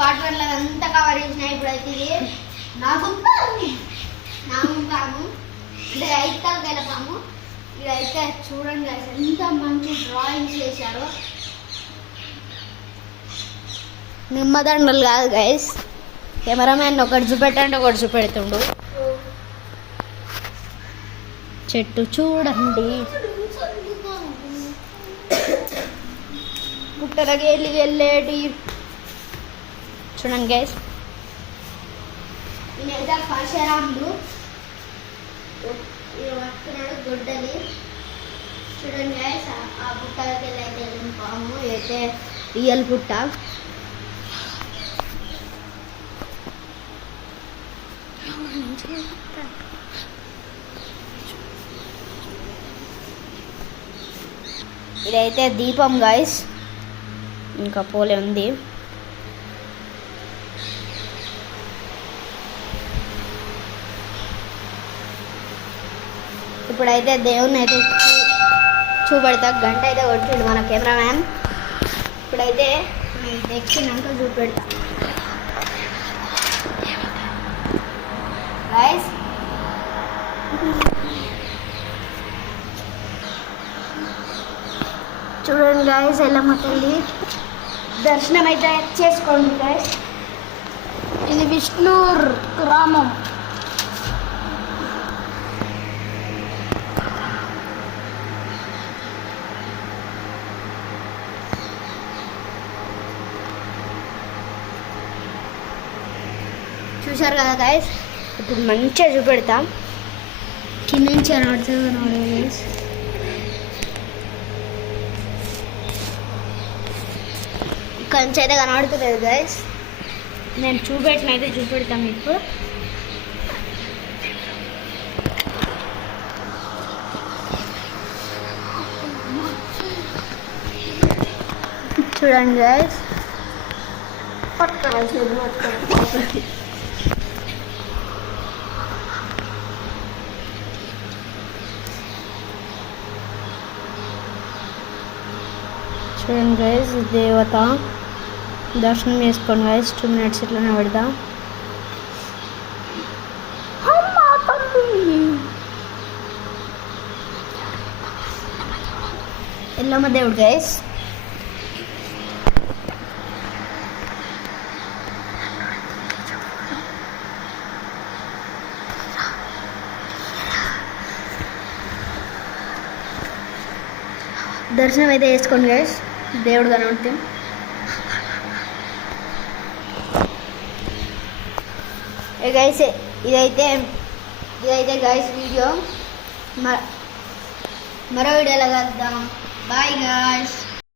Part 1 లో అంతా cover చేసిన. ఇప్పుడైతే ఇది నాగుపాము అంటే ఐతలకాయల పాము. ఇదైతే చూడండి గైస్ ఎంత మంచి డ్రాయింగ్స్ వేశారు. నిమ్మదండలు కాదు గైస్, కెమెరామ్యాన్ ఒకటి చూపెట్టండి ఒకటి చూపెడుతుండు. చెట్టు చూడండి, పుట్టలకి వెళ్ళేటి చూడండి గైస్. నేనైతే పరశురాముడు వస్తున్నాడు గుడ్డని చూడండి గైస్. ఆ పుట్టలకి అయితే పాము అయితే రియల్ పుట్ట. ఇదైతే దీపం గైస్, ఇంకా పోలే ఉంది. ఇప్పుడైతే దేవుని అయితే చూపెడతా. గంట అయితే కొట్టిండు మన కెమెరామ్యాన్. ఇప్పుడైతే ఎక్కినాక చూపెడతా గైస్. చూడండి గైస్, ఎల్లమ్మ తల్లి దర్శనం అయితే చేసుకోండి గైస్. ఇది విష్ణు గ్రామం. చూసారు కదా గైస్, ఇప్పుడు మంచిగా చూపెడతాం. కింద నుంచి కనబడుతుంది గైస్. ఇక్కడ నుంచి అయితే కనబడుతుంది గైస్. నేను చూపెట్టినైతే చూపెడతాం మీకు. చూడండి గైస్, చూడండి గైస్, దేవత దర్శనం చేసుకోండి గైస్. 2 minutes ఇట్లానే పెడదాం. ఎల్లమ్మ దేవుడు గైస్. దర్శనం అయితే వేసుకోండి గైస్, దేవుడు కనబడితే. గైస్ ఇదైతే గైస్ వీడియో. మరో వీడియోలో కలుద్దాం. Bye guys.